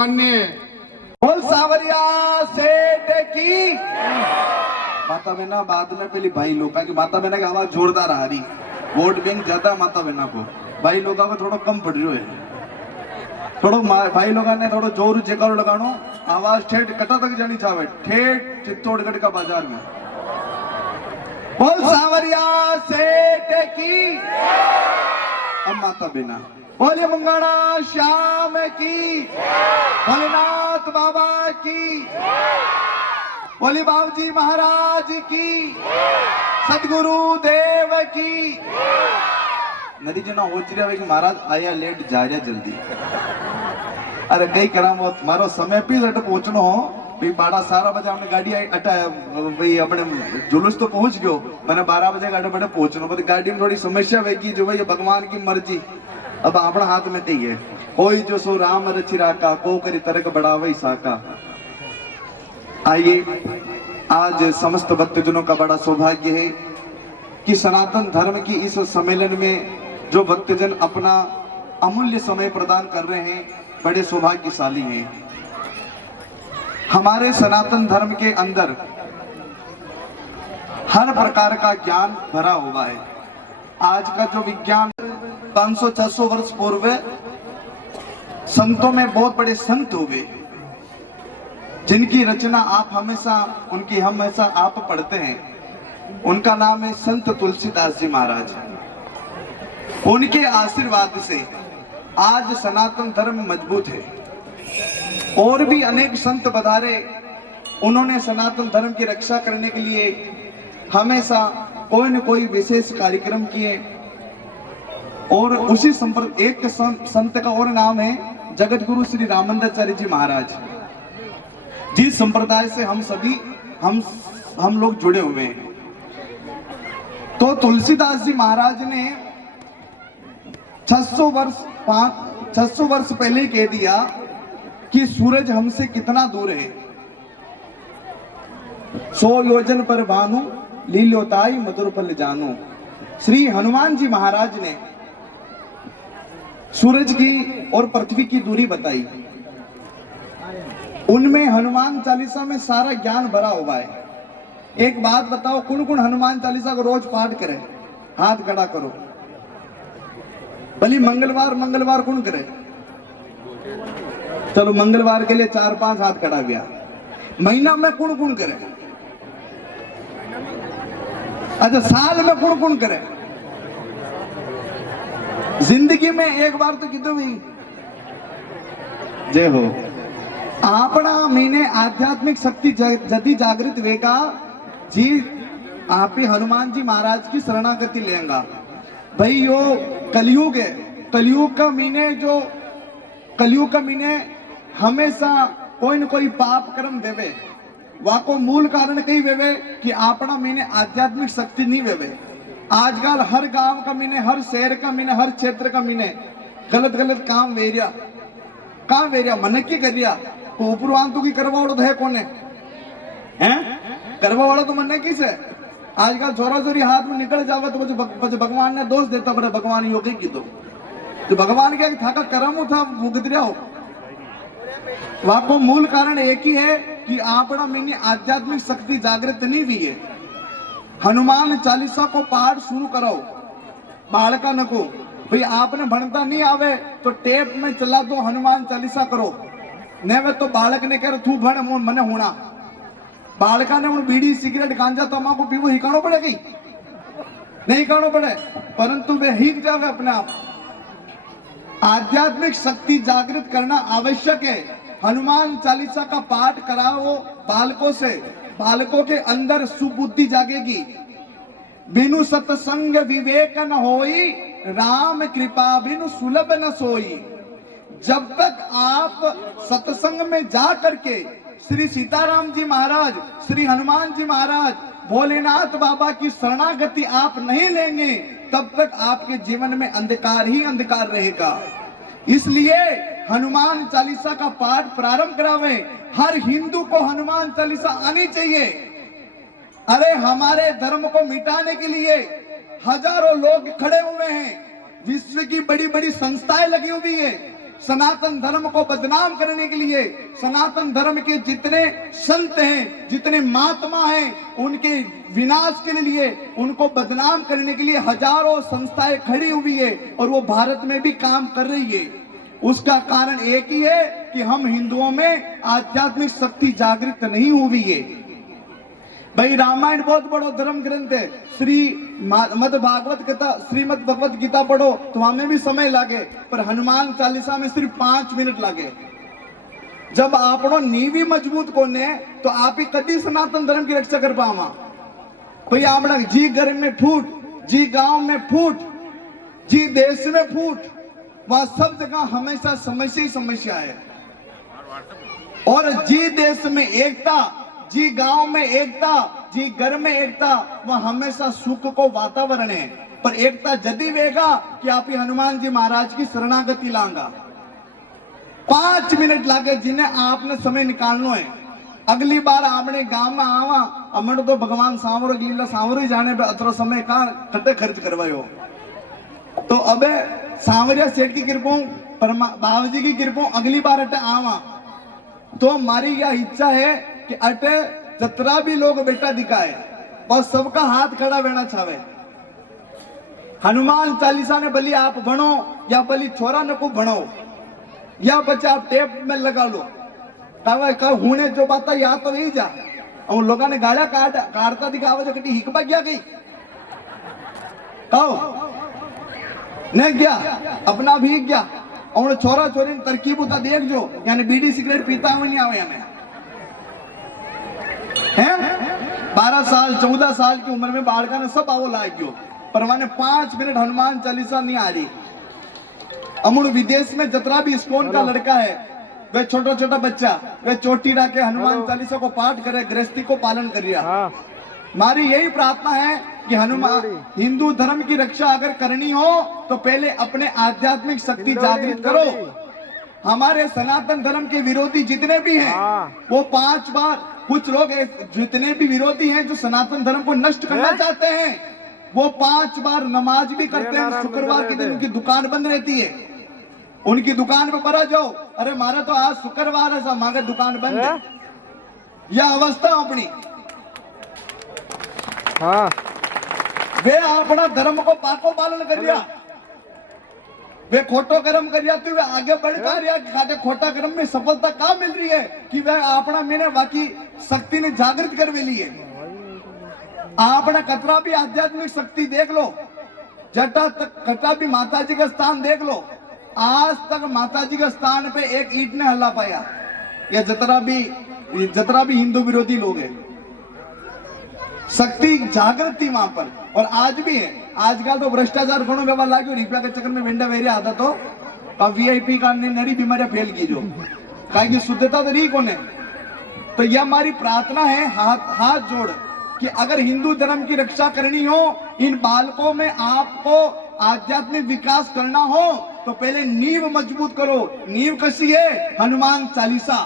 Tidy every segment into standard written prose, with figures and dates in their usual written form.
बोल सावरिया सेठ की माता बहना। बाद में पहली भाई लोग की माता बहना की आवाज जोरदार आ रही। वोट बैंक ज्यादा माता बहना को, भाई लोग को थोड़ा कम पड़ रही है। थोड़ो भाई लोग ने थोड़ो जोर जयकारो लगानो, आवाज ठेठ कटा तक जानी चाहे, ठेठ चित्तौड़गढ़ का बाजार में। बोल सावरिया सेठ की। अब माता बहना बोले मंगला श्याम की, भोलेनाथ बाबा की, बोले बाबूजी महाराज की, सदगुरु देव की। नरी जना हो कि महाराज आया लेट जा रहा जल्दी। अरे कई करा मारो समय पे अट पहुंचनो हो भाई। 12-12 बजे हमने गाड़ी अटा भाई अपने जुलूस तो पहुंच गयो, मैंने 12 बजे गाड़ी बड़े पहुंचनो। पर गाड़ी में थोड़ी समस्या वेगी जो भाई भगवान की मर्जी अब अपना हाथ में थी है। होई जो सो राम रचिरा का, को करी तरक बढ़ावई साका। आइए, आज समस्त भक्तजनों का बड़ा सौभाग्य है कि सनातन धर्म की इस सम्मेलन में जो भक्तजन अपना अमूल्य समय प्रदान कर रहे हैं, बड़े सौभाग्यशाली हैं। हमारे सनातन धर्म के अंदर हर प्रकार का ज्ञान भरा हुआ है। आज का जो विज्ञान 500-600 वर्ष पूर्व संतों में बहुत बड़े संत हुए, जिनकी रचना आप हमेशा आप पढ़ते हैं। उनका नाम है संत तुलसीदास जी महाराज। उनके आशीर्वाद से आज सनातन धर्म मजबूत है। और भी अनेक संत बधारे, उन्होंने सनातन धर्म की रक्षा करने के लिए हमेशा कोई न कोई विशेष कार्यक्रम किए। और उसी संप्रदाय एक संत का और नाम है जगत गुरु श्री रामानंदाचार्य जी महाराज। जिस संप्रदाय से हम लोग जुड़े हुए हैं। तो तुलसीदास जी महाराज ने 600 वर्ष पहले कह दिया कि सूरज हमसे कितना दूर है। 100 योजन पर भानु लील्योताई मधुर फल जानू। श्री हनुमान जी महाराज ने सूरज की और पृथ्वी की दूरी बताई। उनमें हनुमान चालीसा में सारा ज्ञान भरा हुआ है। एक बात बताओ, कौन कौन हनुमान चालीसा को रोज पाठ करे? हाथ खड़ा करो। भली मंगलवार कौन करे? चलो मंगलवार के लिए 4-5 हाथ खड़ा गया। महीना में कौन करे? अच्छा, साल में कौन करे? जिंदगी में एक बार तो कीधो भाई जय हो। आपना मीने आध्यात्मिक शक्ति जदी जागृत वेगा जी, आप ही हनुमान जी महाराज की शरणागति लेंगा। भाई यो कलयुग है। कलयुग का मीने हमेशा कोई न कोई पाप कर्म देवे। वाको मूल कारण कई वेवे कि आपना मीने आध्यात्मिक शक्ति नहीं वेवे। आजकल हर गांव का मीने, हर शहर का मीने, हर क्षेत्र का मीने गलत काम वेरिया मन की कर रिया। उपरवांतु की करवाड़ो तो है कौन है? करवा वाला तो मन किस है? आजकल छोरा छोरी हाथ में निकल जावे तो भगवान ने दोष देता, बड़े भगवान योगी की तो भगवान के थाका कर्म था भुगत रहा हो। वहां को मूल कारण एक ही है कि आपना मीनी आध्यात्मिक शक्ति जागृत नहीं हुई है। हनुमान चालीसा को पाठ शुरू कराओ बालका नको। भाई आपने भणता नहीं आवे तो टेप में चला दो हनुमान चालीसा करो। ने वे तो बालक ने कह तू भण मने होना। बालका ने उन बीड़ी सिगरेट गांजा तमाकू पीवो हिकानो पड़े गई नहीं हिकानो पड़े, परंतु वे हिक जावे अपने आप। आध्यात्मिक शक्ति जागृत करना आवश्यक है। हनुमान चालीसा का पाठ कराओ बालकों से, बालकों के अंदर सुबुद्धि जागेगी। बिनु सत्संग विवेक न होई, राम कृपा बिनु सुलभ न सोई। जब तक आप सत्संग में जा करके श्री सीताराम जी महाराज, श्री हनुमान जी महाराज, भोलेनाथ बाबा की शरणागति आप नहीं लेंगे, तब तक आपके जीवन में अंधकार ही अंधकार रहेगा। इसलिए हनुमान चालीसा का पाठ प्रारंभ करावे। हर हिंदू को हनुमान चालीसा आनी चाहिए। अरे हमारे धर्म को मिटाने के लिए हजारों लोग खड़े हुए हैं। विश्व की बड़ी बड़ी संस्थाएं लगी हुई है। सनातन धर्म को बदनाम करने के लिए, सनातन धर्म के जितने संत हैं, जितने महात्मा हैं, उनके विनाश के लिए, उनको बदनाम करने के लिए हजारों संस्थाएं खड़ी हुई है और वो भारत में भी काम कर रही है। उसका कारण एक ही है कि हम हिंदुओं में आध्यात्मिक शक्ति जागृत नहीं हुई है। भाई रामायण बहुत बड़ा धर्म ग्रंथ है, मद भागवत गीता, श्रीमद भगवत गीता पढ़ो तो हमें भी समय लगे, पर हनुमान चालीसा में सिर्फ 5 मिनट लगे। जब आपनो नींव मजबूत कोने तो आप ही कभी सनातन धर्म की रक्षा कर पावा। भाई आपना जी घर में फूट, जी गांव में फूट, जी देश में फूट, वहां सब जगह हमेशा समस्या ही समस्या है। और जी देश में एकता, जी गांव में एकता, जी घर में एकता, वह हमेशा सुख को वातावरण है। पर एकता जदी वेगा कि आप ही हनुमान जी महाराज की शरणागति लांगा। 5 मिनट लागे जिन्हें आपने समय निकालना है। अगली बार आपने गांव में आवा, अमन तो भगवान सांवरो लीला सांवरो जाने पे अतरो समय का खट्टे खर्च करवायो। तो अबे सांवरिया सेठ की कृपा, बाबूजी की कृपा, अगली बार अटे आवा तो हमारी यह इच्छा है कि अटे जतरा भी लोग बेटा दिखाए बस सबका हाथ खड़ा रहना चाहे। हनुमान चालीसा ने भली आप भणो या भली छोरा ने को भणो या बच्चा आप टेप में लगा लो, हुने जो बात या तो यही जा। और लोगों ने गाड़ा काटता दिखावा जो कटी हिकबा गया गई नहीं गया, अपना भी गया। और छोरा छोरी तरकीब उता देख जो, यानी बीड़ी सिगरेट पीता हुआ नहीं आवे हमें हैं। 12 साल 14 साल की उम्र में बालका ने सब आवो लाग गयो, पर मैंने 5 मिनट हनुमान चालीसा नहीं आ रही। अमुड़ विदेश में जतरा भी इस्कॉन का लड़का है, वह छोटा छोटा बच्चा, वह चोटी डाके हनुमान चालीसा को पाठ करे, गृहस्थी को पालन करिया। हमारी यही प्रार्थना है कि हनुमान हिंदू धर्म की रक्षा अगर करनी हो तो पहले अपने आध्यात्मिक शक्ति जागृत करो। हमारे सनातन धर्म के विरोधी जितने भी हैं वो 5 बार, कुछ लोग जितने भी विरोधी हैं जो सनातन धर्म को नष्ट करना चाहते हैं वो 5 बार नमाज भी करते हैं। शुक्रवार के दिन उनकी दुकान बंद रहती है, उनकी दुकान पे पड़ा जाओ, अरे मारा तो आज शुक्रवार है, हमारे दुकान बंद है। यह अवस्था अपनी वे अपना धर्म को पाको पालन कर लिया, वे खोटो कर्म कर लिया तो वे आगे बढ़ पा रहा। खाटे खोटा कर्म में सफलता कहाँ मिल रही है कि वह अपना मैंने बाकी शक्ति ने जागृत कर ली है। अपना कतरा भी आध्यात्मिक शक्ति देख लो, जटा तक कटा भी माता जी का स्थान देख लो, आज तक माता जी के स्थान पे एक ईंट ने हल्ला पाया। या जतरा भी हिंदू विरोधी लोग हैं, शक्ति जागृत थी वहां पर और आज भी है। आजकल तो भ्रष्टाचार घणो व्यवहार लागो, रुपया के चक्कर में वेंडा वेरिया आता तो वीआईपी का नरी बीमारियां फैल गई जो कहीं शुद्धता तो रही कोने। तो यह हमारी प्रार्थना है हाथ जोड़ कि अगर हिंदू धर्म की रक्षा करनी हो, इन बालकों में आपको आध्यात्मिक विकास करना हो तो पहले नींव मजबूत करो। नींव कैसी है? हनुमान चालीसा।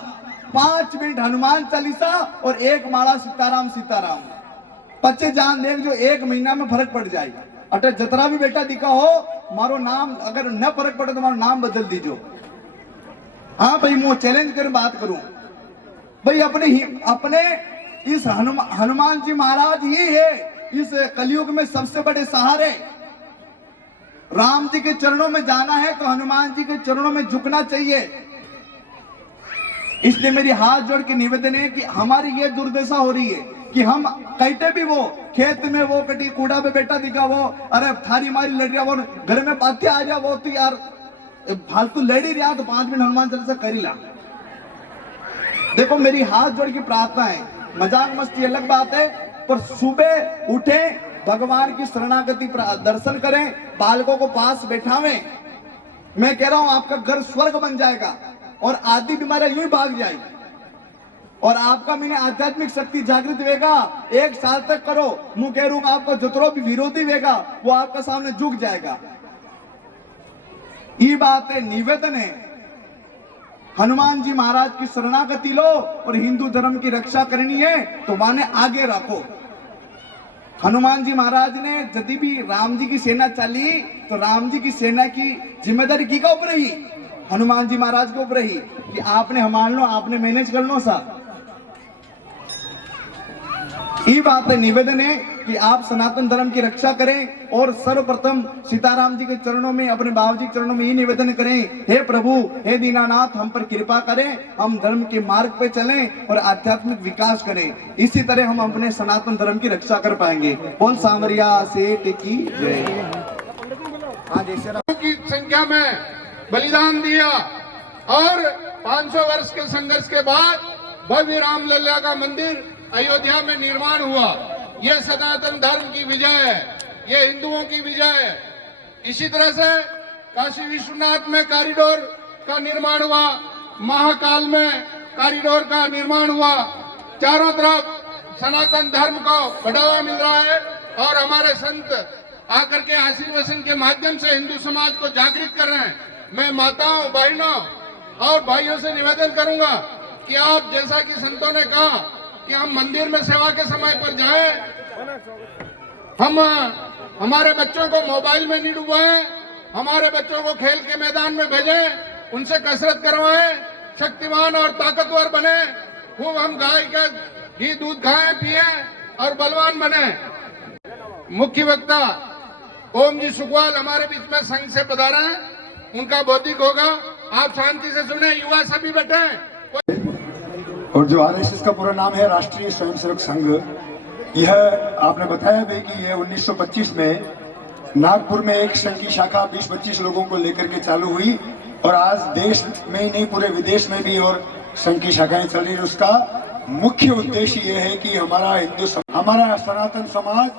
5 मिनट हनुमान चालीसा और 1 माला सीताराम सीताराम, 25 जान देख जो 1 महीना में फर्क पड़ जाएगा। अटे जतरा भी बेटा दिखा हो, मारो नाम अगर न फर्क पड़े तो मारो नाम बदल दीजो। हाँ भाई मैं चैलेंज कर बात करूं भाई, अपने इस हनुमान जी महाराज ही है इस कलयुग में सबसे बड़े सहारे। राम जी के चरणों में जाना है तो हनुमान जी के चरणों में झुकना चाहिए। इसलिए मेरी हाथ जोड़ के निवेदन है कि हमारी ये दुर्दशा हो रही है कि हम कहते भी वो खेत में वो कटी कूड़ा पे बेटा दिखा वो, अरे थारी मारी लड़ रहा वो, घर में पाथे आ जा वो, तो यार फालतू लड़ ही रहा तो 5 मिनट हनुमान चालीसा कर ही ला। देखो मेरी हाथ जोड़ की प्रार्थना है, मजाक मस्ती अलग बात है, पर सुबह उठे भगवान की शरणागति दर्शन करें, बालकों को पास बैठावें। मैं कह रहा हूं आपका घर स्वर्ग बन जाएगा और आदि बीमारियां यूं ही भाग जाएगी और आपका मैंने आध्यात्मिक शक्ति जागृत होगा। 1 साल तक करो, मुंह कह रूंगा आपका जतरो भी विरोधी होगा वो आपका सामने झुक जाएगा। ये बात है, निवेदन है, हनुमान जी महाराज की शरणागति लो और हिंदू धर्म की रक्षा करनी है तो माने आगे रखो। हनुमान जी महाराज ने यदि भी राम जी की सेना चली तो राम जी की सेना की जिम्मेदारी की का ऊपर ही हनुमान जी महाराज के ऊपर ही कि आपने हमार लो, आपने मैनेज कर लो सा। ये बात निवेदन है कि आप सनातन धर्म की रक्षा करें और सर्वप्रथम सीताराम जी के चरणों में, अपने बाबा जी के चरणों में ये निवेदन करें, हे प्रभु, हे दीनानाथ, हम पर कृपा करें, हम धर्म के मार्ग पे चलें और आध्यात्मिक विकास करें। इसी तरह हम अपने सनातन धर्म की रक्षा कर पाएंगे। बोल सांवरिया सेठ की जय। की संख्या में बलिदान दिया और 500 वर्ष के संघर्ष के बाद भव्य रामलला का मंदिर अयोध्या में निर्माण हुआ। यह सनातन धर्म की विजय है, यह हिंदुओं की विजय है। इसी तरह से काशी विश्वनाथ में कॉरिडोर का निर्माण हुआ, महाकाल में कॉरिडोर का निर्माण हुआ। चारों तरफ सनातन धर्म को बढ़ावा मिल रहा है और हमारे संत आकर के आशीर्वचन के माध्यम से हिंदू समाज को जागृत कर रहे हैं। मैं माताओं, बहनों और भाइयों से निवेदन करूंगा कि आप, जैसा कि संतों ने कहा कि हम मंदिर में सेवा के समय पर जाएं, हम हमारे बच्चों को मोबाइल में नहीं डुबाएं, हमारे बच्चों को खेल के मैदान में भेजें, उनसे कसरत करवाएं, शक्तिमान और ताकतवर बने, खूब हम गाय का घी दूध खाएं पिए और बलवान बने। मुख्य वक्ता ओम जी सुखवाल हमारे बीच में संघ से पधारा है, उनका बौद्धिक होगा, आप शांति से सुने, युवा सभी बैठे। और जो आरएसएस का पूरा नाम है राष्ट्रीय स्वयंसेवक संघ, यह आपने बताया भी कि यह 1925 में नागपुर में एक संघ की शाखा 20-25 लोगों को लेकर के चालू हुई और आज देश में ही नहीं पूरे विदेश में भी और संघ की शाखाएं चल रही है। उसका मुख्य उद्देश्य यह है कि हमारा सनातन समाज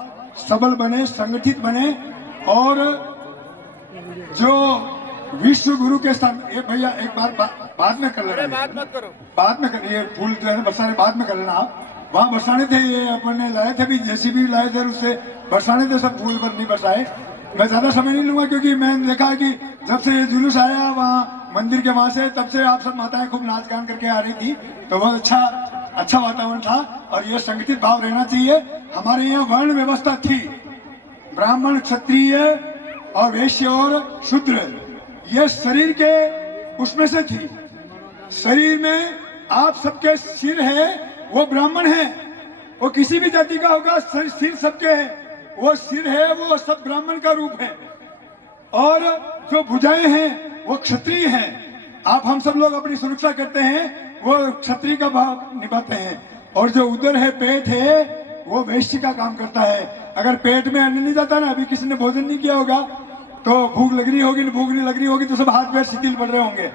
सबल बने, संगठित बने और जो विश्व गुरु के स्थान, ये भैया एक बार बाद में कर लेना, बात मत करो, बाद में कर, ये फूल जो है बरसाने बाद में कर लेना। आप वहाँ बरसाने थे, ये अपन ने लाए थे भी, जेसीबी लाए थे, उससे बरसाने थे, सब फूल पर नहीं बरसाए। मैं ज्यादा समय नहीं लूंगा क्योंकि मैंने देखा कि जब से ये जुलूस आया वहाँ मंदिर के वहां से, तब से आप सब माताएं खूब नाच गान करके आ रही थी, तो बहुत अच्छा वातावरण था और ये संगठित भाव रहना चाहिए। हमारे यहाँ वर्ण व्यवस्था थी, ब्राह्मण, क्षत्रिय और वैश्य और शूद्र, ये शरीर के उसमें से थी। शरीर में आप सबके सिर है, वो ब्राह्मण है, वो किसी भी जाति का होगा, सिर सबके है, वो सिर है, वो सब ब्राह्मण का रूप है। और जो भुजाएं हैं वो क्षत्रिय हैं। आप हम सब लोग अपनी सुरक्षा करते हैं, वो क्षत्रिय का भाव निभाते हैं। और जो उदर है, पेट है, वो वैश्य का काम करता है। अगर पेट में अन्न नहीं जाता ना, अभी किसी ने भोजन नहीं किया होगा तो भूख लग रही होगी, भूख नहीं लग रही होगी तो सब हाथ पैर शिथिल पड़ रहे होंगे।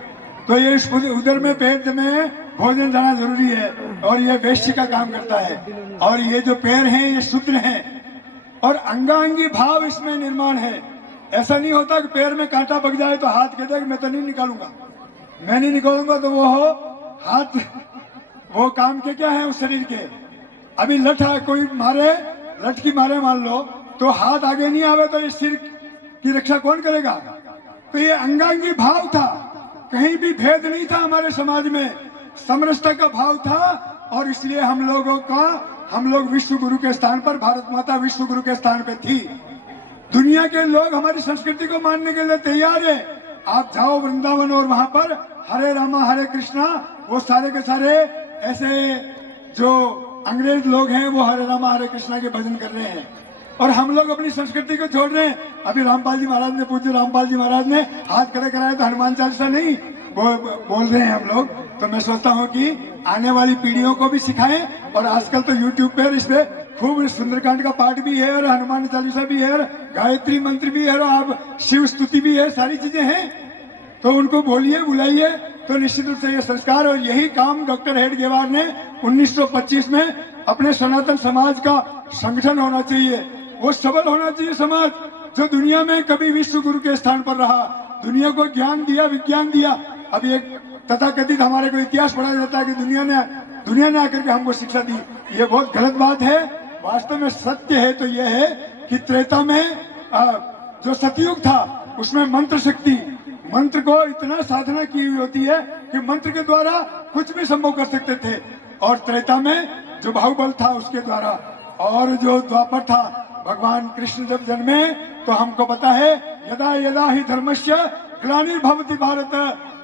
तो ये उधर में पेट में भोजन जाना जरूरी है और ये वैश्य का काम करता है। और ये जो पैर हैं ये शूद्र हैं और अंगांगी भाव इसमें निर्माण है। ऐसा नहीं होता कि पैर में कांटा पक जाए तो हाथ कहता है कि मैं तो नहीं निकालूंगा, मैं नहीं निकालूंगा, तो वो हाथ, वो काम के क्या है उस शरीर के। अभी लठ है, कोई मारे, लठ की मारे मान लो, तो हाथ आगे नहीं आवे तो इस सिर की रक्षा कौन करेगा। तो ये अंगांगी भाव था, कहीं भी भेद नहीं था हमारे समाज में, समरसता का भाव था। और इसलिए हम लोग विश्व गुरु के स्थान पर, भारत माता विश्व गुरु के स्थान पे थी। दुनिया के लोग हमारी संस्कृति को मानने के लिए तैयार है। आप जाओ वृंदावन और वहां पर हरे रामा हरे कृष्णा, वो सारे के सारे ऐसे जो अंग्रेज लोग हैं वो हरे रामा हरे कृष्णा के भजन कर रहे हैं और हम लोग अपनी संस्कृति को छोड़ रहे हैं। अभी रामपाल जी महाराज ने, पूज्य रामपाल जी महाराज ने हाथ खड़े कराए तो हनुमान चालीसा नहीं बोल रहे हैं हम लोग। तो मैं सोचता हूँ कि आने वाली पीढ़ियों को भी सिखाएं। और आजकल तो यूट्यूब पर इस पे खूब सुंदरकांड का पाठ भी है और हनुमान चालीसा भी है और गायत्री मंत्र भी है और आप शिव स्तुति भी है, सारी चीजें हैं। तो उनको बोलिए, बुलाइए, तो निश्चित रूप से ये संस्कार। और यही काम डॉक्टर हेडगेवार ने 1925 में अपने सनातन समाज का संगठन होना चाहिए, वो सबल होना चाहिए समाज, जो दुनिया में कभी विश्व गुरु के स्थान पर रहा, दुनिया को ज्ञान दिया, विज्ञान दिया। अभी एक तथाकथित हमारे को इतिहास पढ़ाया जाता है कि दुनिया ने आकर के हमको शिक्षा दी, ये बहुत गलत बात है। वास्तव में सत्य है तो यह है कि त्रेता में जो सतयुग था उसमें मंत्र शक्ति, मंत्र को इतना साधना की हुई होती है कि मंत्र के द्वारा कुछ भी संभव कर सकते थे। और त्रेता में जो बाहुबल था उसके द्वारा, और जो द्वापर था, भगवान कृष्ण जब जन्मे तो हमको पता है, यदा यदा ही धर्मस्य ग्लानिर्भवति भारत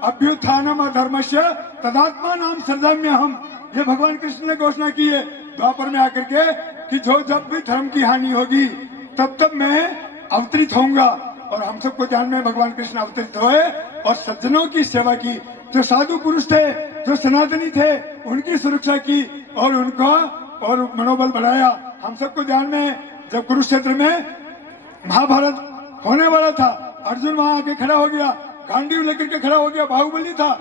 अभ्युत्थानम अधर्मस्य तदात्मानाम सृजाम्यहम्। ये भगवान कृष्ण ने घोषणा की है द्वापर में आकर के कि जो जब भी धर्म की हानि होगी तब तब मैं अवतरित होऊंगा। और हम सबको ध्यान में भगवान कृष्ण अवतरित हुए और सज्जनों की सेवा की, जो साधु पुरुष थे, जो सनातनी थे, उनकी सुरक्षा की और उनका और मनोबल बढ़ाया। हम सबको ध्यान में जब कुरुक्षेत्र में महाभारत होने वाला था, अर्जुन वहां आके खड़ा हो गया, गांडीव लेकर के खड़ा हो गया, बाहुबली था,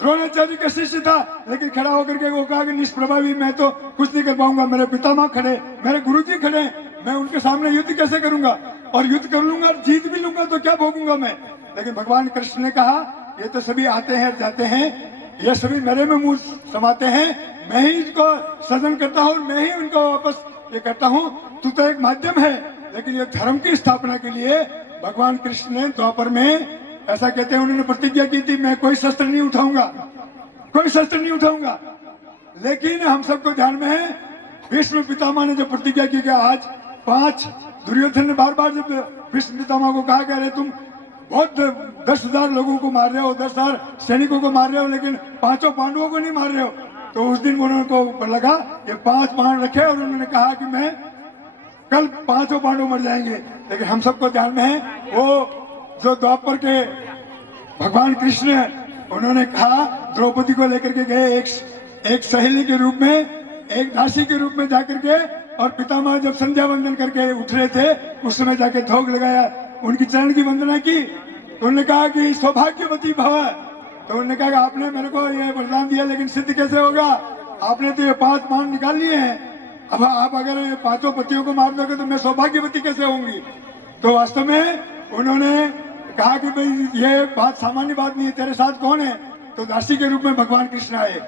द्रोणाचार्य का शिष्य था, लेकिन खड़ा होकर के वो कहा कि निष्प्रभावी मैं तो कुछ नहीं कर पाऊंगा, मेरे पितामह खड़े, मेरे गुरुजी खड़े, मैं उनके सामने युद्ध कैसे करूंगा, और युद्ध कर लूंगा, जीत भी लूंगा तो क्या भोगूंगा मैं। लेकिन भगवान कृष्ण ने कहा ये तो सभी आते हैं जाते हैं, ये सभी मेरे में मुंह समाते हैं, मैं ही इनको सदन करता हूँ, मैं ही उनको वापस ये करता हूँ, तू तो एक माध्यम है। लेकिन ये धर्म की स्थापना के लिए भगवान कृष्ण ने द्वापर में ऐसा कहते हैं, उन्होंने प्रतिज्ञा की थी मैं कोई शस्त्र नहीं उठाऊंगा, कोई शस्त्र नहीं उठाऊंगा। लेकिन हम सबको ध्यान में है भीष्म पितामह ने जो प्रतिज्ञा की कि आज 5 दुर्योधन ने बार बार जब भीष्म पितामह को कहा कि अरे तुम बहुत 10,000 लोगों को मार रहे हो, 10,000 सैनिकों को मार रहे हो, लेकिन 5 पांडवों को नहीं मार रहे हो। तो उस दिन उनको लगा ये 5 बाण रखे और उन्होंने कहा कि मैं कल 5 पांडव मर जाएंगे। लेकिन हम सबको ध्यान में है वो जो द्वापर के भगवान कृष्ण उन्होंने कहा द्रौपदी को लेकर के गए एक सहेली के रूप में, एक दासी के रूप में जाकर के, और पितामह जब संध्या वंदन करके उठ रहे थे उस समय जाके धोख लगाया, उनकी चरण की वंदना की। तो उन्होंने कहा कि सौभाग्यवती भव। तो उन्होंने कहा कि आपने मेरे को ये वरदान दिया लेकिन सिद्ध कैसे होगा, आपने तो ये 5 बाण निकाल लिए हैं, अब आप अगर ये 5 पतियों को मार दोगे तो मैं सौभाग्यवती कैसे होंगी। तो वास्तव में उन्होंने कहा कि भाई ये बात सामान्य बात नहीं है, तेरे साथ कौन है। तो दासी के रूप में भगवान कृष्ण आए।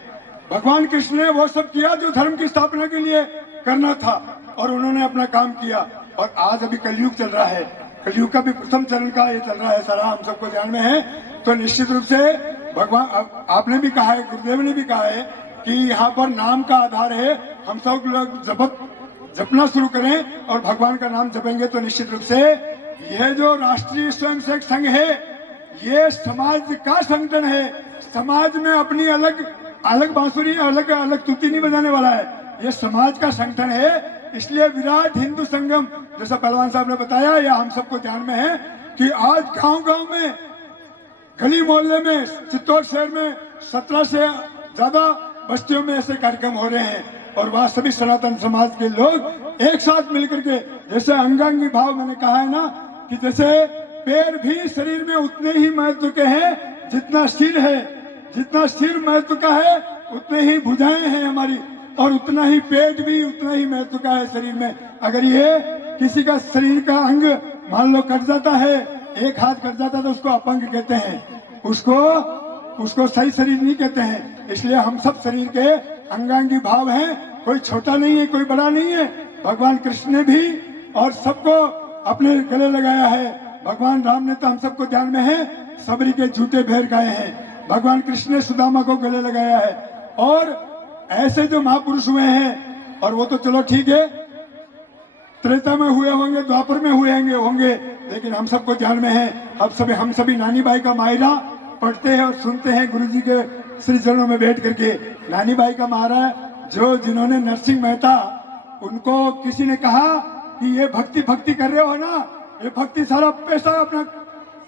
भगवान कृष्ण ने वो सब किया जो धर्म की स्थापना के लिए करना था और उन्होंने अपना काम किया। और आज अभी कलयुग चल रहा है, कलयुग का भी प्रथम चरण का ये चल रहा है, सारा हम सबको ध्यान में है। तो निश्चित रूप से भगवान आपने भी कहा है, गुरुदेव ने भी कहा है कि यहाँ पर नाम का आधार है, हम सब लोग जपना शुरू करें और भगवान का नाम जपेंगे तो निश्चित रूप से यह जो राष्ट्रीय स्वयंसेवक संघ है ये समाज का संगठन है। समाज में अपनी अलग बांसुरी, अलग तुती नहीं बजाने वाला है, ये समाज का संगठन है। इसलिए विराट हिंदू संगम जैसा पहलवान साहब ने बताया, या हम सबको ध्यान में है कि आज गांव-गांव में, गली मोहल्ले में, चित्तौड़ शहर में 17 से ज्यादा बस्तियों में ऐसे कार्यक्रम हो रहे हैं और वहाँ सभी सनातन समाज के लोग एक साथ मिलकर के, जैसे अंगांगी भाव मैंने कहा है ना कि जैसे पैर भी शरीर में उतने ही महत्व के हैं जितना सिर है, जितना सिर महत्व का है उतने ही भुजाएं हैं हमारी, और उतना ही पेट भी उतना ही महत्व का है शरीर में। अगर ये किसी का शरीर का अंग मान लो कट जाता है, एक हाथ कट जाता है तो उसको अपंग कहते हैं, उसको सही शरीर नहीं कहते हैं। इसलिए हम सब शरीर के अंगांगी भाव हैं, कोई छोटा नहीं है, कोई बड़ा नहीं है। भगवान कृष्ण ने भी और सबको अपने गले लगाया है। भगवान राम ने तो हम सबको ध्यान में है सबरी के झूठे भैर गाए हैं, भगवान कृष्ण ने सुदामा को गले लगाया है। और ऐसे जो महापुरुष हुए हैं, और वो तो चलो ठीक है त्रेता में हुए होंगे, द्वापर में हुए होंगे, लेकिन हम सबको ध्यान में है हम सभी नानी बाई का मायरा पढ़ते हैं और सुनते हैं गुरुजी के श्री चरणों में बैठ करके। नानी बाई का मायरा जिन्होंने नरसिंह मेहता, उनको किसी ने कहा कि ये भक्ति कर रहे हो ना, ये भक्ति सारा पैसा अपना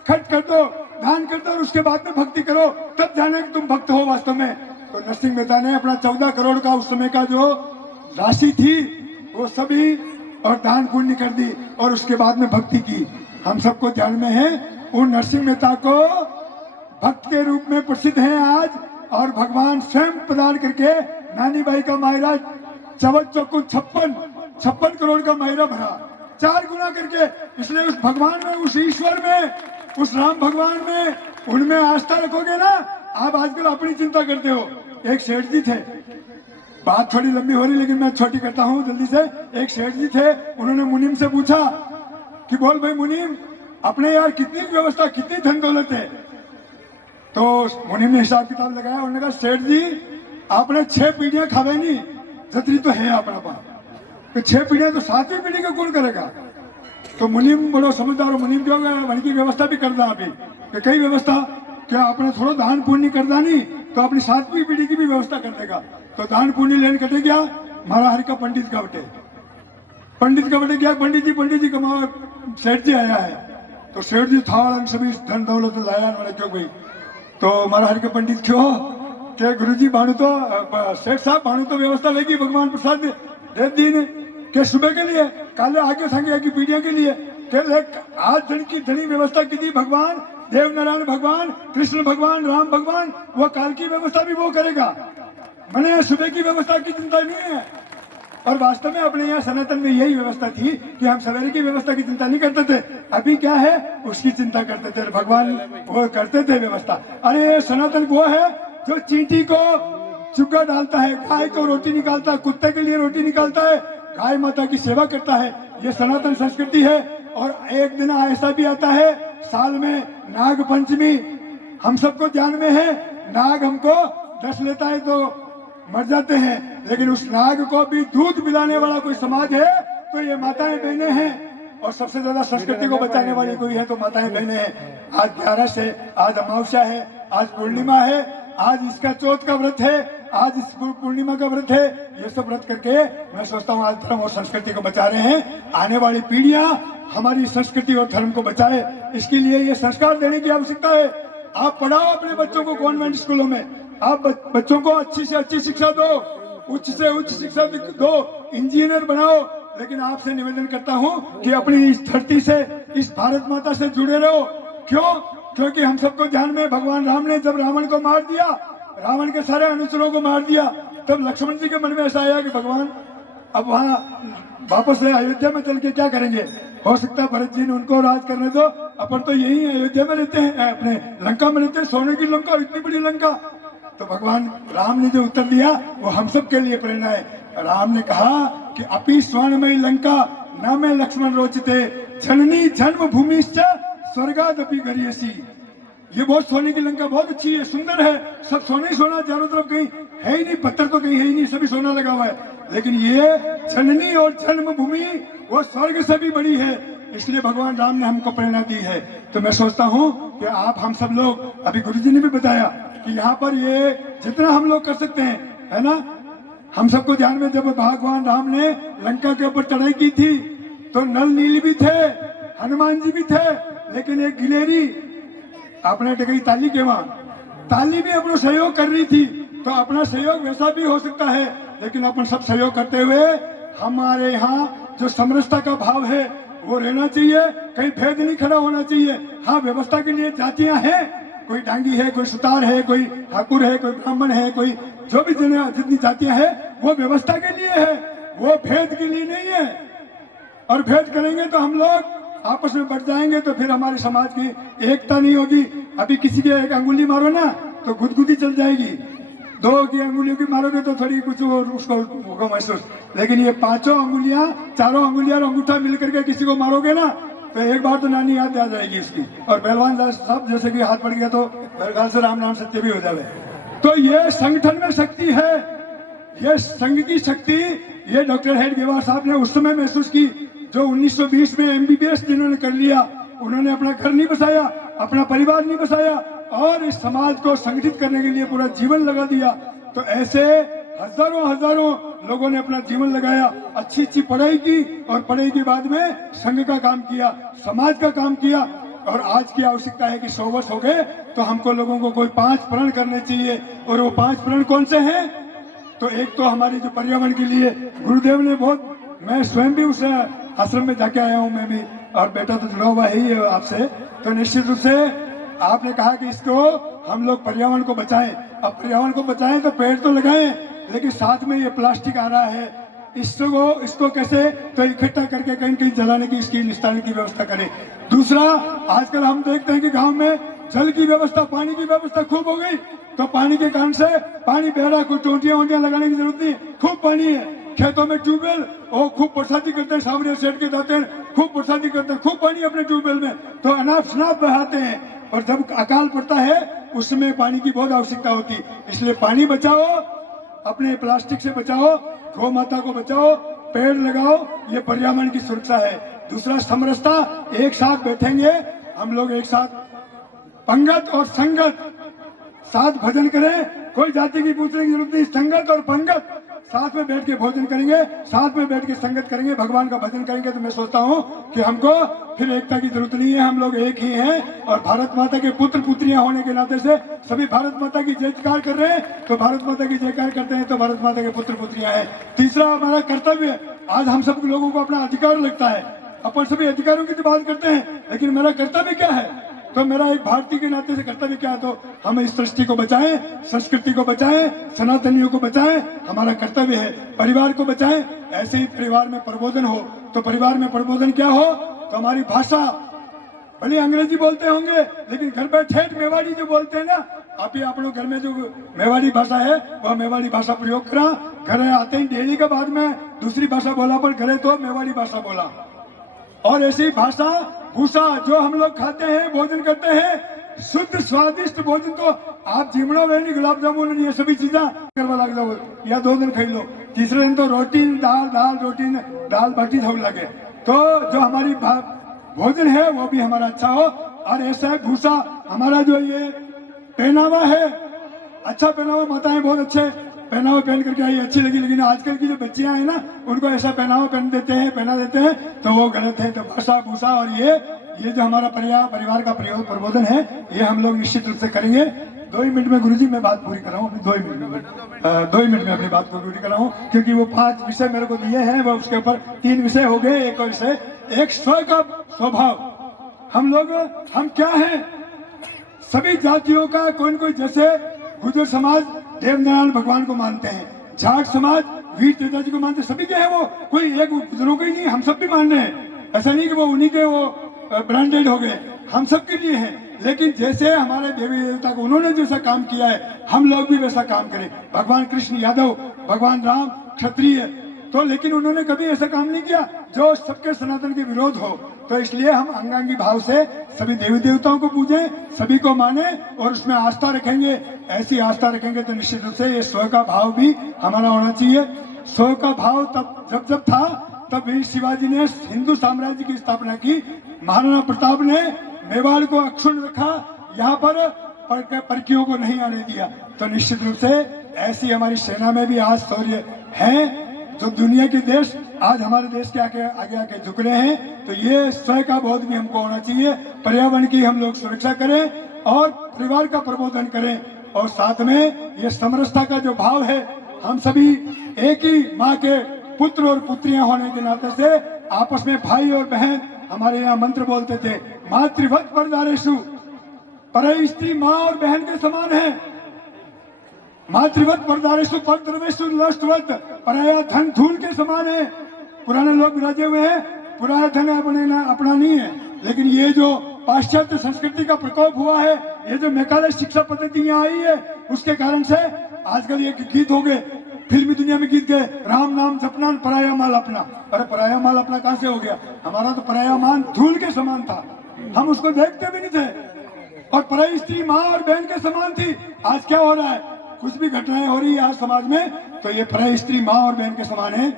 खर्च कर दो, दान कर दो और उसके बाद में भक्ति करो, तब जाने कि तुम भक्त हो वास्तव में। तो नरसिंह मेहता ने अपना 14 करोड़ का उस समय का जो राशि थी वो सभी और दान पुण्य कर दी और उसके बाद में भक्ति की। हम सबको ध्यान में है उन नरसिंह मेहता को भक्त के रूप में प्रसिद्ध है आज, और भगवान स्वयं प्रदान करके नानी बाई का मायरा 56 करोड़ का मायरा भरा, 4 गुना करके। इसलिए उस भगवान में, उस ईश्वर में, उस राम भगवान में, उनमें आस्था रखोगे ना। आप आजकल अपनी चिंता करते हो। एक सेठ जी थे, बात थोड़ी लंबी हो रही लेकिन मैं छोटी करता हूँ जल्दी से। एक सेठ जी थे, उन्होंने मुनीम से पूछा कि बोल भाई मुनीम, अपने यार कितनी व्यवस्था, कितनी धन दौलत है। तो मुनीम ने हिसाब किताब लगाया, उन्होंने कहा सेठ जी आपने 6 पीढ़ियां खावे नहीं, जतरी तो है अपना पास, तो 6 पीढ़ियां तो 7वीं पीढ़ी का कौन करेगा। तो मुनीम बड़ो समझदार, मुनीम जो है वहीं की व्यवस्था भी करता अभी, कई व्यवस्था कि आपने थोड़ा दान पुण्य कर दानी तो अपनी 7वीं पीढ़ी की भी व्यवस्था कर देगा। तो दान पुण्य लेने कटे क्या हमारा हर का पंडित का बटे क्या पंडित जी कमा सेठ जी आया है तो सेठ जी था सभी धन दौलत लाया मैंने क्यों गई तो हमारा हर के पंडित क्यों के गुरु जी बाणु तो सेठ साहब बाणु तो व्यवस्था लेगी भगवान प्रसाद दे दिन के सुबह के लिए काले आगे संगे की पीढ़ियों के लिए आज धन की धनी व्यवस्था की थी भगवान देव नारायण भगवान कृष्ण भगवान राम भगवान वो काल की व्यवस्था भी वो करेगा। मैंने सुबह की व्यवस्था की चिंता नहीं है और वास्तव में अपने यहाँ सनातन में यही व्यवस्था थी कि हम सवेरे की व्यवस्था की चिंता नहीं करते थे। अभी क्या है उसकी चिंता करते थे भगवान वो करते थे व्यवस्था। अरे सनातन वो है जो चींटी को चुग्गा डालता है गाय को रोटी निकालता है कुत्ते के लिए रोटी निकालता है गाय माता की सेवा करता है। ये सनातन संस्कृति है। और एक दिन ऐसा भी आता है साल में नाग पंचमी हम सबको ध्यान में है नाग हमको डस लेता है तो मर जाते हैं लेकिन उस नाग को भी दूध पिलाने वाला कोई समाज है तो ये माताएं बहनें हैं। और सबसे ज्यादा संस्कृति को बचाने वाली कोई है तो माताएं बहनें हैं। आज 11 से आज अमावस्या है आज पूर्णिमा है आज इसका चौथ का व्रत है आज इस पूर्णिमा का व्रत है। ये सब व्रत करके मैं सोचता हूँ आज धर्म और संस्कृति को बचा रहे हैं। आने वाली पीढ़ियां हमारी संस्कृति और धर्म को बचाए इसके लिए ये संस्कार देने की आवश्यकता है। आप पढ़ाओ अपने बच्चों को कॉन्वेंट स्कूलों में आप बच्चों को अच्छी से अच्छी शिक्षा दो उच्च से उच्च शिक्षा दो इंजीनियर बनाओ। लेकिन आपसे निवेदन करता हूं कि अपनी इस धरती से इस भारत माता से जुड़े रहो। क्यों? क्योंकि हम सबको ध्यान में भगवान राम ने जब रावण को मार दिया रावण के सारे अनुचरों को मार दिया तब लक्ष्मण जी के मन में ऐसा आया कि भगवान अब वहाँ वापस से अयोध्या में चल के क्या करेंगे। हो सकता है भरत जी ने उनको राज करने दो अपन तो यही अयोध्या में रहते हैं अपने लंका में रहते हैं सोने की लंका इतनी बड़ी लंका। तो भगवान राम ने जो उत्तर दिया वो हम सब के लिए प्रेरणा है। राम ने कहा कि अपि स्वर्णमयी लंका न में लक्ष्मण रोचते जननी जन्म भूमि स्वर्गादपि गरीयसी। ये बहुत सोने की लंका बहुत अच्छी है सुंदर है सब सोने ही सोना चारों तरफ कहीं है ही नहीं पत्थर तो कहीं है ही नहीं सभी सोना लगा हुआ है। लेकिन ये जननी और जन्म भूमि वो स्वर्ग से भी बड़ी है इसलिए भगवान राम ने हमको प्रेरणा दी है। तो मैं सोचता हूँ कि आप हम सब लोग अभी गुरुजी ने भी बताया कि यहाँ पर ये जितना हम लोग कर सकते हैं है ना। हम सबको ध्यान में जब भगवान राम ने लंका के ऊपर चढ़ाई की थी तो नल नील भी थे हनुमान जी भी थे लेकिन एक गिलेरी अपने टकई ताली के वहां ताली भी अपना सहयोग कर रही थी। तो अपना सहयोग वैसा भी हो सकता है लेकिन अपन सब सहयोग करते हुए हमारे यहाँ जो समरसता का भाव है वो रहना चाहिए। कहीं भेद नहीं खड़ा होना चाहिए। हाँ व्यवस्था के लिए जातियां हैं कोई डांगी है कोई सुतार है कोई ठाकुर है कोई ब्राह्मण है कोई जो भी जितनी जातियां हैं वो व्यवस्था के लिए है वो भेद के लिए नहीं है। और भेद करेंगे तो हम लोग आपस में बढ़ जाएंगे तो फिर हमारे समाज की एकता नहीं होगी। अभी किसी की एक अंगुली मारो ना तो गुदगुदी चल जाएगी 2 की अंगुलियों की मारोगे तो थोड़ी कुछ उसको होगा महसूस। लेकिन ये 5 अंगुलियां 4 अंगुलियां और अंगूठा मिलकर के किसी को मारोगे ना तो एक बार तो नानी याद आ जाएगी उसकी। और पहलवान साहब जैसे कि हाथ पड़ गया तो मेरे ख्याल से राम नाम सत्य भी हो जाए। तो ये संगठन में शक्ति है ये संघ की शक्ति ये डॉक्टर हेडगेवार साहब ने उस समय महसूस की जो 1920 में MBBS जिन्होंने कर लिया उन्होंने अपना घर नहीं बसाया अपना परिवार नहीं बसाया और इस समाज को संगठित करने के लिए पूरा जीवन लगा दिया। तो ऐसे हजारों लोगों ने अपना जीवन लगाया अच्छी पढ़ाई की और पढ़ाई के बाद में संघ का काम किया समाज का काम किया। और आज की आवश्यकता है कि 100 वर्ष हो गए तो हमको लोगों को कोई 5 प्रण करने चाहिए। और वो 5 प्रण कौन से हैं? तो एक तो हमारी जो पर्यावरण के लिए गुरुदेव ने बहुत मैं स्वयं भी उस आश्रम में जाके आया हूँ मैं भी और बेटा तो जुड़ा हुआ ही है आपसे। तो निश्चित रूप से आपने कहा कि इसको हम लोग पर्यावरण को बचाएं। अब पर्यावरण को बचाएं तो पेड़ तो लगाएं लेकिन साथ में ये प्लास्टिक आ रहा है इसको कैसे तो इकट्ठा करके कहीं कहीं जलाने की इसकी निस्तारण की व्यवस्था करें। दूसरा आजकल हम देखते हैं कि गांव में जल की व्यवस्था पानी की व्यवस्था खूब हो गई तो पानी के कारण से पानी बह रहा कोई टोंटियां लगाने की जरूरत नहीं खूब पानी है। खेतों में ट्यूबवेल वो खूब बरसाती करते हैं सावरे सेठ के जाते हैं खूब बरसाती करते हैं खूब पानी अपने ट्यूबवेल में तो अनाप शनाप बहाते हैं। और जब अकाल पड़ता है उसमें पानी की बहुत आवश्यकता होती है। इसलिए पानी बचाओ अपने प्लास्टिक से बचाओ गौ माता को बचाओ पेड़ लगाओ ये पर्यावरण की सुरक्षा है। दूसरा समरसता एक साथ बैठेंगे हम लोग एक साथ पंगत और संगत, साथ भजन करें, कोई जाति की पूछने की जरूरत नहीं। संगत और पंगत साथ में बैठ के भोजन करेंगे, साथ में बैठ के संगत करेंगे, भगवान का भजन करेंगे, तो मैं सोचता हूँ कि हमको फिर एकता की जरूरत नहीं है। हम लोग एक ही हैं और भारत माता के पुत्र पुत्रियां होने के नाते से सभी भारत माता की जयकार कर रहे हैं, तो भारत माता की जयकार करते हैं तो भारत माता के पुत्र पुत्रियां हैं। तीसरा हमारा कर्तव्य, आज हम सब लोगों को अपना अधिकार लगता है, अपन सभी अधिकारों की तो बात करते हैं, लेकिन मेरा कर्तव्य क्या है? तो मेरा एक भारतीय के नाते से कर्तव्य क्या है? तो हम इस सृष्टि को बचाएं, संस्कृति को बचाएं, सनातनियों को बचाएं, हमारा कर्तव्य है। परिवार को बचाएं, ऐसे ही परिवार में प्रबोधन हो, तो परिवार में प्रबोधन क्या हो? तो हमारी भाषा, भले अंग्रेजी बोलते होंगे लेकिन घर पे ठेठ मेवाड़ी जो बोलते हैं ना, आप ही अपने घर में जो मेवाड़ी भाषा है वह मेवाड़ी भाषा प्रयोग करा। घर आते ही डेली के बाद में दूसरी भाषा बोला, पर घरे तो मेवाड़ी भाषा बोला। और ऐसी भाषा भूषा जो हम लोग खाते हैं, भोजन करते हैं, शुद्ध स्वादिष्ट भोजन, तो आप जिमड़ो वेनी गुलाब जामुन ये सभी चीजें करवा लग जाओ, या 2 दिन खाई लो, तीसरे दिन तो रोटी दाल रोटी दाल बाटी थोड़ी लगे। तो जो हमारी भोजन है वो भी हमारा अच्छा हो। और ऐसा है भूषा, हमारा जो ये पहनावा है, अच्छा पहनावा, माताएं बहुत अच्छे पहनावा पहन करके आई, अच्छी लगी, लेकिन आजकल की जो बच्चियां हैं ना, उनको ऐसा पहनावा पहना देते हैं तो वो गलत है। तो भाषा भूषा और ये जो हमारा परिवार का प्रबोधन है, ये हम लोग निश्चित रूप से करेंगे। 2 मिनट में गुरुजी मैं बात पूरी कर रहा हूँ, 2 मिनट में अपनी बात को पूरी कर रहा हूँ, क्योंकि वो 5 विषय मेरे को दिए हैं, वो उसके ऊपर 3 विषय हो गए। एक विषय, एक स्व का स्वभाव, हम क्या हैं? सभी जातियों का कोई न कोई, जैसे गुर्जर समाज देवनारायण भगवान को मानते हैं, जाट समाज वीर तेजा जी को मानते हैं, सभी क्या है वो, कोई एक गुजरों को ही नहीं, हम सब भी मान रहे हैं। ऐसा नहीं कि वो उन्हीं के वो ब्रांडेड हो गए, हम सब के लिए हैं। लेकिन जैसे हमारे देवी देवता को उन्होंने जैसा काम किया है, हम लोग भी वैसा काम करें। भगवान कृष्ण यादव, भगवान राम क्षत्रिय, तो लेकिन उन्होंने कभी ऐसा काम नहीं किया जो सबके सनातन के विरोध हो। तो इसलिए हम अंगांगी भाव से सभी देवी देवताओं को पूजें, सभी को माने और उसमें आस्था रखेंगे। ऐसी आस्था रखेंगे तो निश्चित रूप से ये स्व का भाव भी हमारा होना चाहिए। स्व का भाव तब जब था तब वीर शिवाजी ने हिंदू साम्राज्य की स्थापना की, महाराणा प्रताप ने मेवाड़ को अक्षुण्ण रखा, यहाँ पर परकियों को नहीं आने दिया। तो निश्चित रूप से ऐसी हमारी सेना में भी आज शौर्य है, जो दुनिया के देश आज हमारे देश के आगे झुक रहे हैं। तो ये स्व का बोध भी हमको होना चाहिए। पर्यावरण की हम लोग सुरक्षा करें और परिवार का प्रबोधन करें, और साथ में ये समरसता का जो भाव है, हम सभी एक ही माँ के पुत्र और पुत्रियां होने के नाते से आपस में भाई और बहन, हमारे यहाँ मंत्र बोलते थे, मातृवत परदारेषु, पर स्त्री माँ और बहन के समान है। मातृवत परदारेषु परद्रव्येषु लष्टवत, पराया धन धूल के समान है। पुराने लोग विराजे हुए हैं, पुराना धन अपना नहीं है, लेकिन ये जो पाश्चात्य संस्कृति का प्रकोप हुआ है, ये जो मैकाले शिक्षा पद्धति यहाँ आई है, उसके कारण से आजकल ये गीत हो गए, फिल्मी दुनिया में गीत गए, राम नाम जपना पराया माल अपना। अरे पराया माल अपना कहाँ से हो गया? हमारा तो पराया मान धूल के समान था, हम उसको देखते भी नहीं थे, और पराई स्त्री माँ और बहन के समान थी। आज क्या हो रहा है? कुछ भी घटनाएं हो रही है आज समाज में, तो ये पराई स्त्री माँ और बहन के समान है।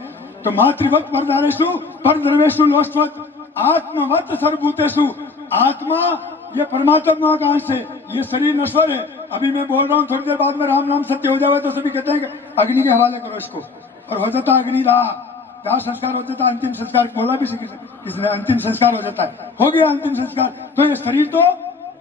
तो मातृवत परदारेषु परद्रव्येषु लोष्टवत, आत्मवत सर्वभूतेषु, आत्मा ये परमात्मा का अंश है, ये शरीर नश्वर है। अभी मैं बोल रहा हूँ, थोड़ी देर बाद में राम नाम सत्य हो जाए तो सभी कहते हैं कि अग्नि के हवाले करो इसको, और हो जाता दाह संस्कार हो जाता, अंतिम संस्कार बोला भी किसने, अंतिम संस्कार हो जाता है, हो गया अंतिम संस्कार। तो ये शरीर तो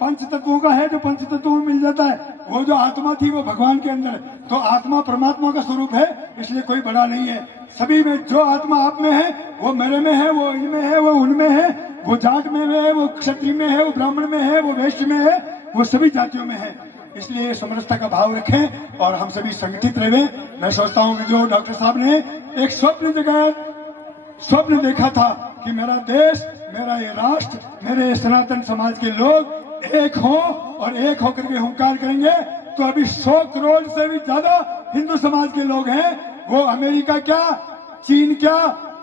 पंच तत्वों का है, जो पंच तत्वों में मिल जाता है। वो जो आत्मा थी वो भगवान के अंदर है, तो आत्मा परमात्मा का स्वरूप है, इसलिए कोई बड़ा नहीं है। सभी में जो आत्मा आप में है, वो मेरे में है, वो इनमें है, वो उनमें है, वो जाट में है, वो क्षत्रिय में है, वो ब्राह्मण में है, वो वैश्य में है, वो सभी जातियों में है। इसलिए समरसता का भाव रखें और हम सभी संगठित रहे। मैं सोचता हूँ कि जो डॉक्टर साहब ने एक स्वप्न देखा था कि मेरा देश, मेरा ये राष्ट्र, मेरे सनातन समाज के लोग एक हो और एक होकर के हुंकार करेंगे, तो अभी 100 करोड़ से भी ज्यादा हिंदू समाज के लोग हैं। वो अमेरिका क्या, चीन क्या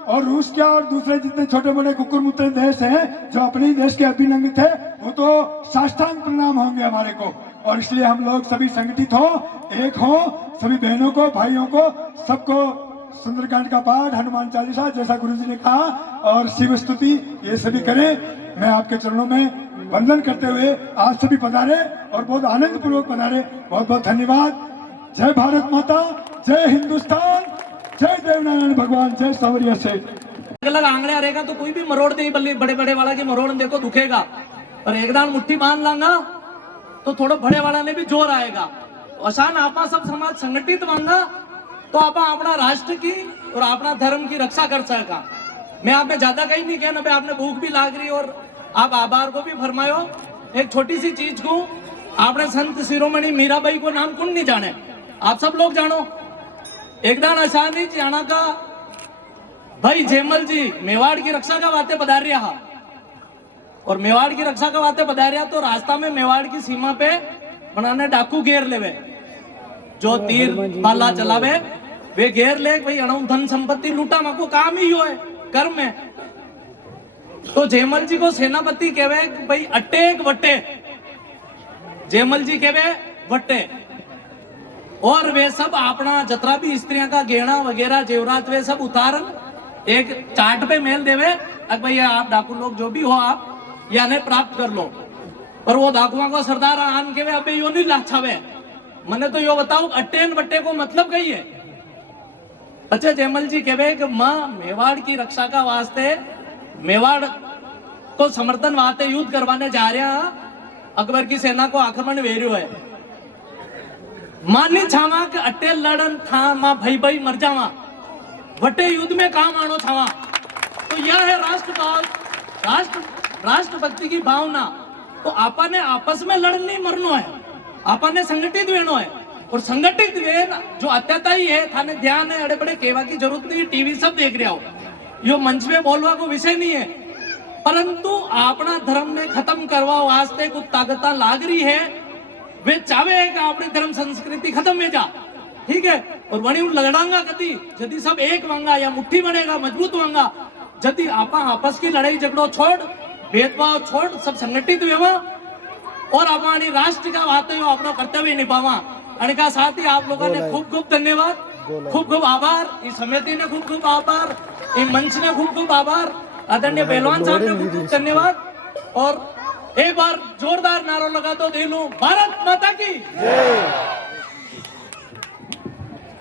और रूस क्या और दूसरे जितने छोटे बड़े कुकुर मुत्रे देश हैं जो अपने ही देश के अभिनंग थे, वो तो साष्टांग प्रणाम होंगे हमारे को। और इसलिए हम लोग सभी संगठित हो, एक हो, सभी बहनों को, भाइयों को, सबको सुंदरकांड का पाठ, हनुमान चालीसा जैसा गुरुजी ने कहा, और शिव स्तुति, ये सभी करें। मैं आपके चरणों में वंदन करते हुए आप सभी पधारे और बहुत आनंद पूर्वक पधारे। बहुत बहुत धन्यवाद। जय भारत माता, जय हिंदुस्तान, जय देवनारायण भगवान, जय सावरिया सेठ। अलग आंगड़े रहेगा तो कोई भी मरोड़ नहीं, बल्कि बड़े बड़े वाला की मरोड़ देखो दुखेगा, पर एकदम मुट्ठी बांध लांगा तो थोड़ा बड़े वाला ने भी जोर आएगा। असान आपा सब समाज संगठित मांगा तो आपा अपना राष्ट्र की और अपना धर्म की रक्षा कर सका। मैं आप में ज्यादा कहीं नहीं कहना, भाई आपने भूख भी लाग रही और आप आभार को भी फरमायो। एक छोटी सी चीज को आपने संत शिरोमणि मीराबाई को नाम कौन नहीं जाने, आप सब लोग जानो। एकदम आसान ही जाना का भाई जेमल जी मेवाड़ की रक्षा का बातें बता रहा, और मेवाड़ की रक्षा का बातें बता रहा तो रास्ता में मेवाड़ की सीमा पे बनाने डाकू घेर लेवे, जो तीर भाला चलावे वे घेर ले, भाई अणु धन संपत्ति लूटा मको काम ही हो है कर्म में। तो जेमल जी को सेनापति कहवे भाई अटेक वटे, जेमल जी कहवे वटे, और वे सब अपना जतरा भी स्त्रियों का गहना वगैरह जेवरात वे सब उतारन एक चार्ट पे मेल देवे, अब भैया आप डाकू लोग जो भी हो आप याने प्राप्त कर लो। पर वो डाकुआ को सरदार आन के वे अबे यो नहीं लाछावे, मने तो यो बताओ अटेन बट्टे को मतलब कही है। अच्छा जेमल जी कहवे कि मां मेवाड़ की रक्षा का वास्ते मेवाड़ को समर्थन वास्ते युद्ध करवाने जा रहा, अकबर की सेना को आक्रमण वेरियो है। मानी छावा के अटे लड़न था मां भाई भाई मर जावा, वटे युद्ध में काम आनो छावा। तो यह है राष्ट्रभाव, राष्ट्रभक्ति की भावना। तो आपा ने आपस में लड़न नहीं मरनो है, आपा ने संगठित वेनो है, और संगठित वे जो अत्याचारी है थाने ध्यान है, अड़े बड़े केवा की जरूरत नहीं, टीवी सब देख रहा हो, यो मंच में बोलवा को विषय नहीं है। परंतु अपना धर्म ने खत्म करवा वास्ते कुछ ताकत लाग रही है, वे चाहे है कि अपनी धर्म संस्कृति खत्म हो जा, ठीक है, और वणी लड़ांगा कदी यदि सब एक मांगा या मुट्ठी बनेगा मजबूत मांगा, यदि आपा आपस की लड़ाई झगड़ो छोड़ भेदभाव छोड़ सब संगठित हुआ और अपनी राष्ट्र का वाते हो अपना कर्तव्य निभावा। अणका साथ ही आप लोगों ने खूब खूब धन्यवाद, खूब खूब आभार, इस समिति ने खूब खूब आभार, इस मंच ने खूब खूब आभार, आदरणीय पहलवान साहब ने खूब खूब धन्यवाद। और एक बार जोरदार नारा लगा तो दे लूं भारत माता की।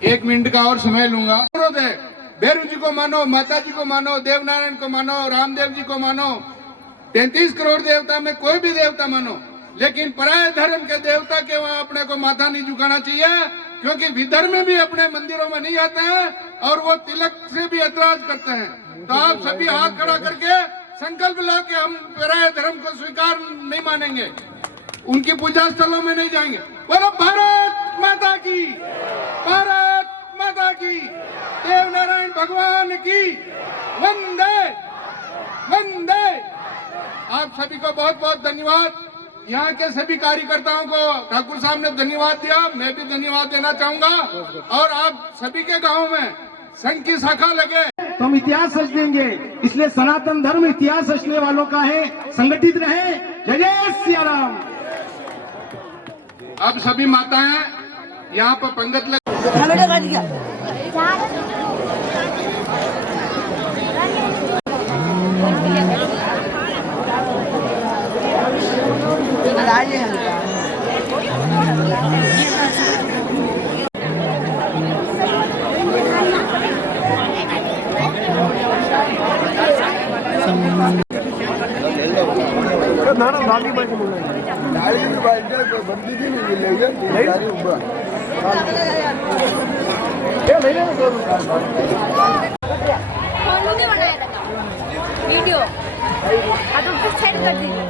1 मिनट का और समय लूंगा। भैरव जी को मानो, माता जी को मानो, देवनारायण को मानो, रामदेव जी को मानो, 33 करोड़ देवता में कोई भी देवता मानो, लेकिन पराये धर्म के देवता के वहां अपने को माथा नहीं झुकाना चाहिए, क्योंकि विधर्म में भी अपने मंदिरों में नहीं आते हैं और वो तिलक से भी ऐतराज करते हैं। तो आप सभी हाथ खड़ा करके संकल्प लो कि हम पराये धर्म को स्वीकार नहीं मानेंगे, उनकी पूजा स्थलों में नहीं जाएंगे। बोलो भारत माता की, भारत माता की, देवनारायण भगवान की वंदे वंदे। आप सभी को बहुत बहुत धन्यवाद। यहाँ के सभी कार्यकर्ताओं को ठाकुर साहब ने धन्यवाद दिया, मैं भी धन्यवाद देना चाहूंगा। और आप सभी के गांव में संघ की शाखा लगे तो हम इतिहास रच देंगे, इसलिए सनातन धर्म इतिहास रचने वालों का है, संगठित रहे। जय जय सिया राम। अब सभी माताएं यहाँ पर पंगत लग वीडियो अब सेंड कर दीजिए।